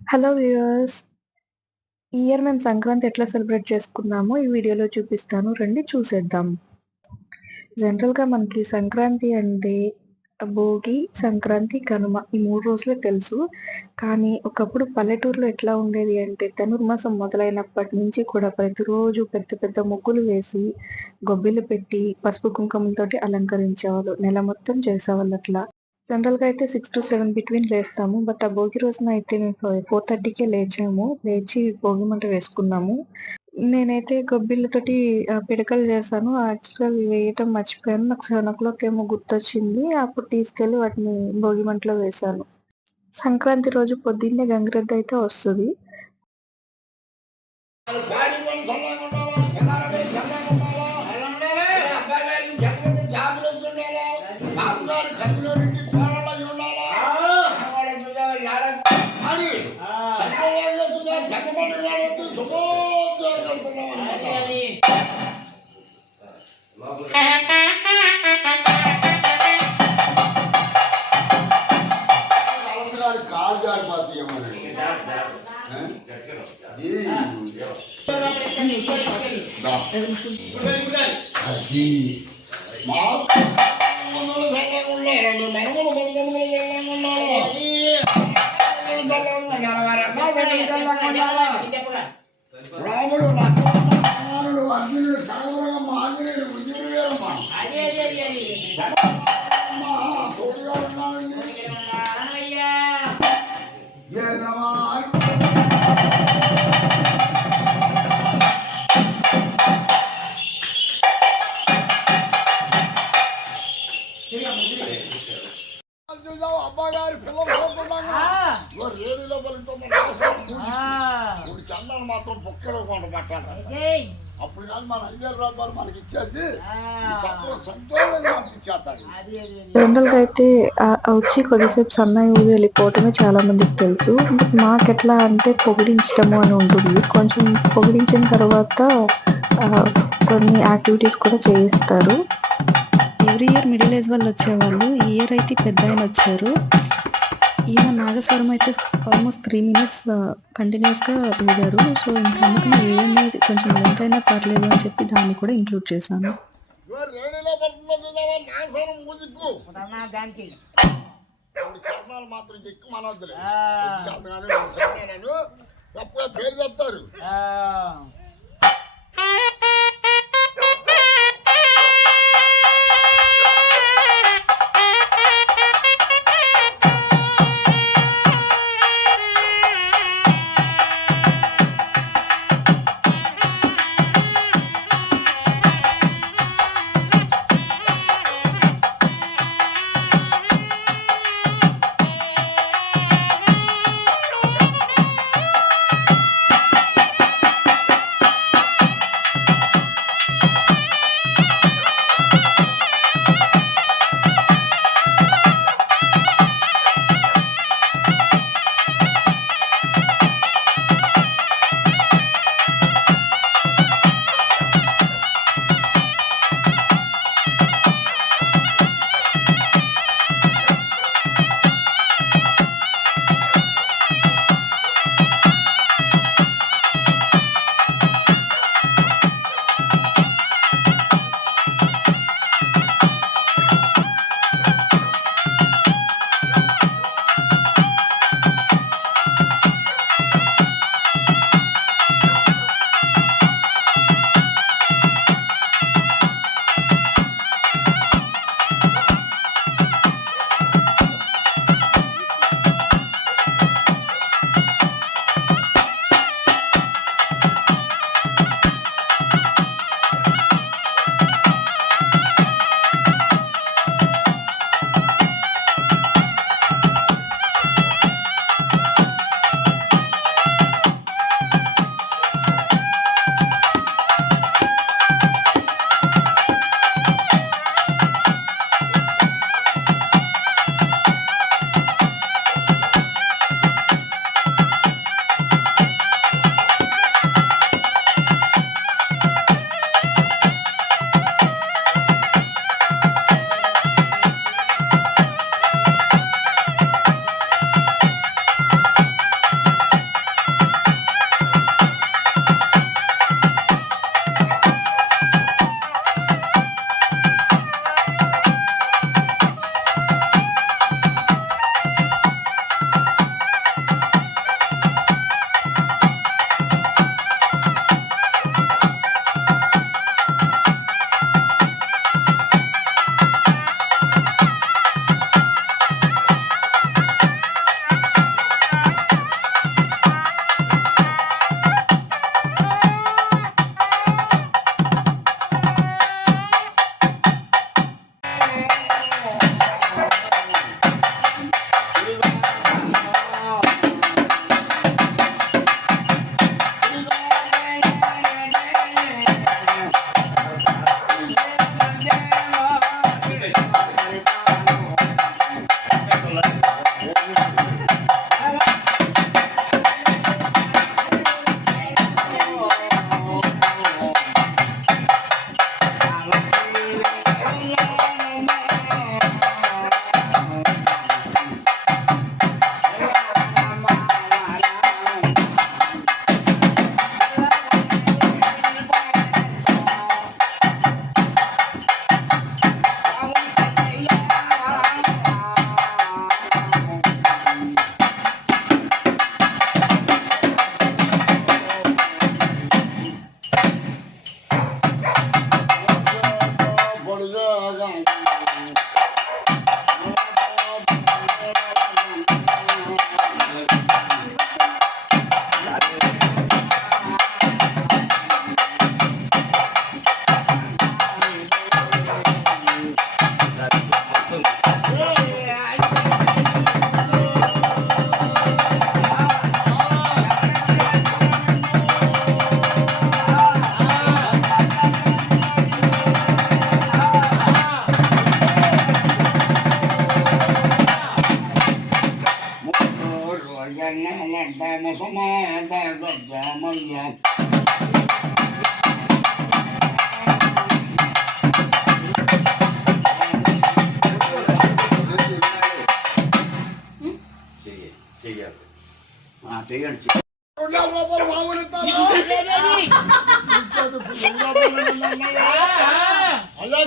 Hello viewers! ఈ year మేము సంక్రాంతి ఎట్లా సెలబ్రేట్ చేసుకున్నామో ఈ వీడియోలో చూపిస్తాను. రండి చూసేద్దాం. జనరల్‌గా మనకి సంక్రాంతి అంటే భోగి, సంక్రాంతి, కనుమ ఈ 3 రోజులే తెలుసు. కానీ ఒకప్పుడు పల్లెటూరులో ఎట్లా ఉండేది అంటే ధనుర్మాసం మొదలైనప్పటి నుంచి కూడా ప్రతిరోజు పెద్ద పెద్ద ముగ్గులు వేసి, గొబ్బిళ్ళు పెట్టి, పసుపు కుంకుమలతోటి అలంకరించేవాళ్ళు. నెల మొత్తం చేసేవాళ్ళట్లా. జనరల్‌గా అయితే 6-7 బిట్వీన్ లేస్తాము. బట్ ఆ భోగి రోజున అయితే మేము 4:30కే లేచాము. లేచి భోగి మంట వేసుకున్నాము. నేనైతే గొబ్బిళ్ళతోటి పిడకలు చేశాను. యాక్చువల్‌గా అవి వేయటం మర్చిపోయాను. నాకు 7:00 ఏమో గుర్తొచ్చింది. అప్పుడు తీసుకెళ్ళి వాటిని భోగి మంటలో వేశాను. సంక్రాంతి రోజు పొద్దున్నే గంగిరెద్దు అయితే వస్తది. రాముడు లక్ష్మణుడు అర్జునుడు సర్వరంగ ఆంజనేయుడు బుద్ధుడు వేరమ్మా అబ్బాగారి పిల్లలు రేడిలో పలుకుతున్న మూడు చందాలు మాత్రం బొక్కలో కొంట పట్టాలి. అప్పుడు కాదు మన 5,000 రూపాయలు మనకి ఇచ్చేసి సంతోషంగా ఇచ్చేస్తాడు. జనరల్‌గా అయితే వచ్చి కొద్దిసేపు సన్నాయి ఊది వెళ్ళిపోవటమే చాలా మందికి తెలుసు. మాకెట్లా అంటే పొగిడించటము అని ఉంటుంది. కొంచెం పొగిడించిన తర్వాత కొన్ని యాక్టివిటీస్ కూడా చేయిస్తారు. ఎవ్రీ ఇయర్ మిడిల్ ఏజ్ వాళ్ళు వచ్చేవాళ్ళు. ఈ ఇయర్ అయితే పెద్దాయన వచ్చారు. ఈయన నాగస్వరం అయితే ఆల్మోస్ట్ 3 మినిట్స్ కంటిన్యూస్‌గా ఊదారు. సో ఇంకా అందుకని వీడియోని కొంచెం లెంత్ అయినా పర్లేదు అని చెప్పి దాన్ని కూడా ఇంక్లూడ్ చేశాను. మాత్రం ఎక్కువ మనవద్దులే తప్పుగా పేరు చెప్తారు. అయ్యా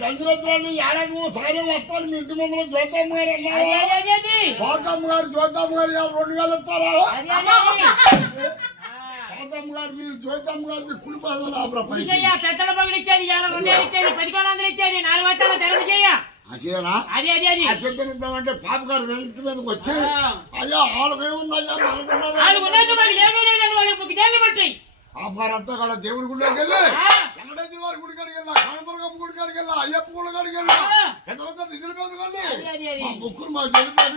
గంగిరెద్దులని ఏడాది సాయం వస్తారు మీ ఇంటి ముందు జ్యోతమ్మ గారు అన్నారు జ్యోతమ్మ గారు 2000 ఇస్తారా జ్యోతమ్మ గారికి జ్యోతమ్మ గారికి కుడి పాదాలు పెద్దల పగులు ఇచ్చేది 2 ఇచ్చేది 1100 ఇచ్చేది 4 వస్తాను తెరవ చెయ్య అంటే పాప గారు ఇంటి మీదకి వచ్చి అయ్యా వాళ్ళకేముందయ్యా బట్టి పాప గారు అంతా కూడా దేవుడి గుడికి వెళ్ళి వెంకటేశ్వర వారి గుడి కాడికి వెళ్ళా కనదుర్గమ్మ గుడి కాడికి వెళ్ళా అయ్యప్ప గుడి కాడికి వెళ్ళా ఎంత నిధుల మీదకి వెళ్ళి మా ముగ్గురు మా తెలిపారు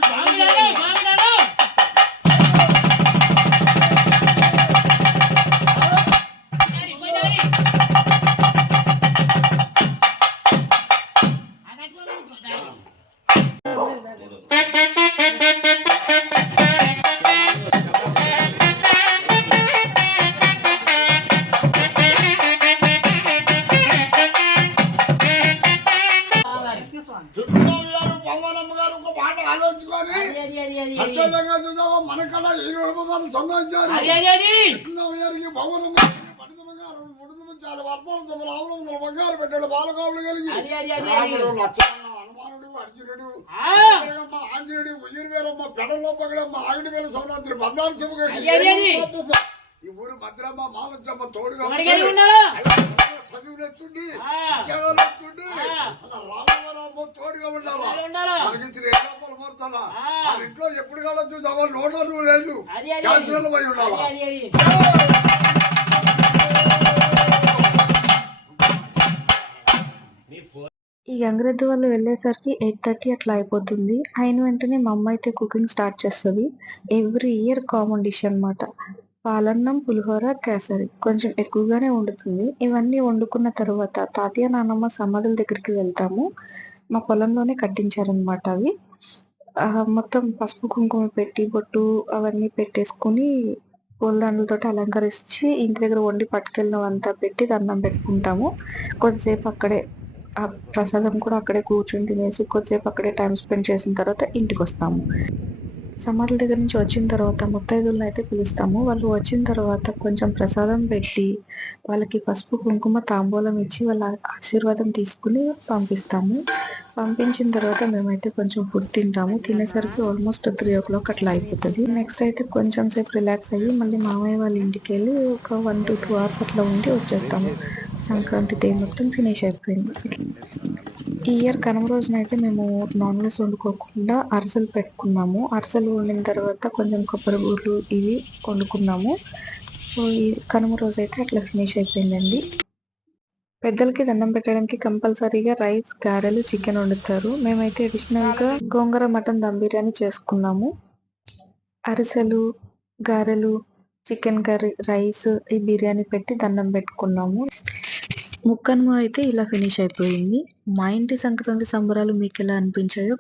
పవనమ్మ గారు ఒక మాట ఆలోచించుకొని సంతోషంగా చూసావా మనకడ 700 సంతోషించారు గారికి పవనమ్మ బంగారు చాలా వర్తాలు రావడం బంగారు పెట్టాడు బాలకావులు కలిగి లక్షణ హనుమానుడు అర్జునుడు ఆంజనేయుడు ఉయ్యూరువేరమ్మ పెడలో పగడమ్మ ఆగిడి వేల సౌరాత్రి బంగారు చెప్పుగా ఈ ఊరు భద్రమ్మ మాలచ్చమ్మ తోడుగా చదివినెత్తుండి చేయాలెత్తుండి రామరామ తోడుగా ఉండాలా మనకి రేపలు పడతానా ఆ ఇంట్లో ఎప్పుడు కాడ చూసావా నోటలు లేదు క్యాన్సర్లు పోయి ఉండాలా ఈ గంగిరెద్దు వాళ్ళు వెళ్ళేసరికి 8:30 అట్లా అయిపోతుంది. అయిన వెంటనే మా అమ్మ అయితే కుకింగ్ స్టార్ట్ చేస్తుంది. ఎవ్రీ ఇయర్ కామన్ డిష్ అనమాట. పాలన్నం, పులిహోర, కేసరి కొంచెం ఎక్కువగానే వండుతుంది. ఇవన్నీ వండుకున్న తర్వాత తాతయ్య నాన్నమ్మ సమాధుల దగ్గరికి వెళ్తాము. మా పొలంలోనే కట్టించారనమాట అవి. మొత్తం పసుపు కుంకుమ పెట్టి బొట్టు అవన్నీ పెట్టేసుకుని పూలదండలతోటి అలంకరించి ఇంటి దగ్గర వండి పట్టుకెళ్ళినవంతా పెట్టి దండం పెట్టుకుంటాము. కొద్దిసేపు అక్కడే ఆ ప్రసాదం కూడా అక్కడే కూర్చొని తినేసి కొద్దిసేపు అక్కడే టైం స్పెండ్ చేసిన తర్వాత ఇంటికి వస్తాము. సమాధుల దగ్గర నుంచి వచ్చిన తర్వాత ముత్తైదులను అయితే పిలుస్తాము. వాళ్ళు వచ్చిన తర్వాత కొంచెం ప్రసాదం పెట్టి వాళ్ళకి పసుపు కుంకుమ తాంబూలం ఇచ్చి వాళ్ళ ఆశీర్వాదం తీసుకుని పంపిస్తాము. పంపించిన తర్వాత మేమైతే కొంచెం ఫుడ్ తింటాము. తినేసరికి ఆల్మోస్ట్ 3 o'clock అట్లా అయిపోతుంది. నెక్స్ట్ అయితే కొంచెం సేపు రిలాక్స్ అయ్యి మళ్ళీ మామయ్య వాళ్ళ ఇంటికి వెళ్ళి ఒక 1 to 2 hours అట్లా ఉండి వచ్చేస్తాము. సంక్రాంతి డే మొత్తం ఫినిష్ అయిపోయింది. ఈ ఇయర్ కనుమ రోజునైతే మేము నాన్ వెజ్ వండుకోకుండా అరిసెలు పెట్టుకున్నాము. అరిసెలు వండిన తర్వాత కొంచెం కొబ్బరి బూర్లు ఇవి వండుకున్నాము. సో ఈ కనుమ రోజు అయితే అట్లా ఫినిష్ అయిపోయిందండి. పెద్దలకి దండం పెట్టడానికి కంపల్సరీగా రైస్, గారెలు, చికెన్ వండుతారు. మేమైతే అడిషనల్గా గోంగూర మటన్ దమ్ బిర్యానీ చేసుకున్నాము. అరిసెలు, గారెలు, చికెన్ కర్రీ, రైస్, ఈ బిర్యానీ పెట్టి దండం పెట్టుకున్నాము. ముక్కనుమ అయితే ఇలా ఫినిష్ అయిపోయింది. మా ఇంటి సంక్రాంతి సంబరాలు మీకు ఎలా అనిపించాయో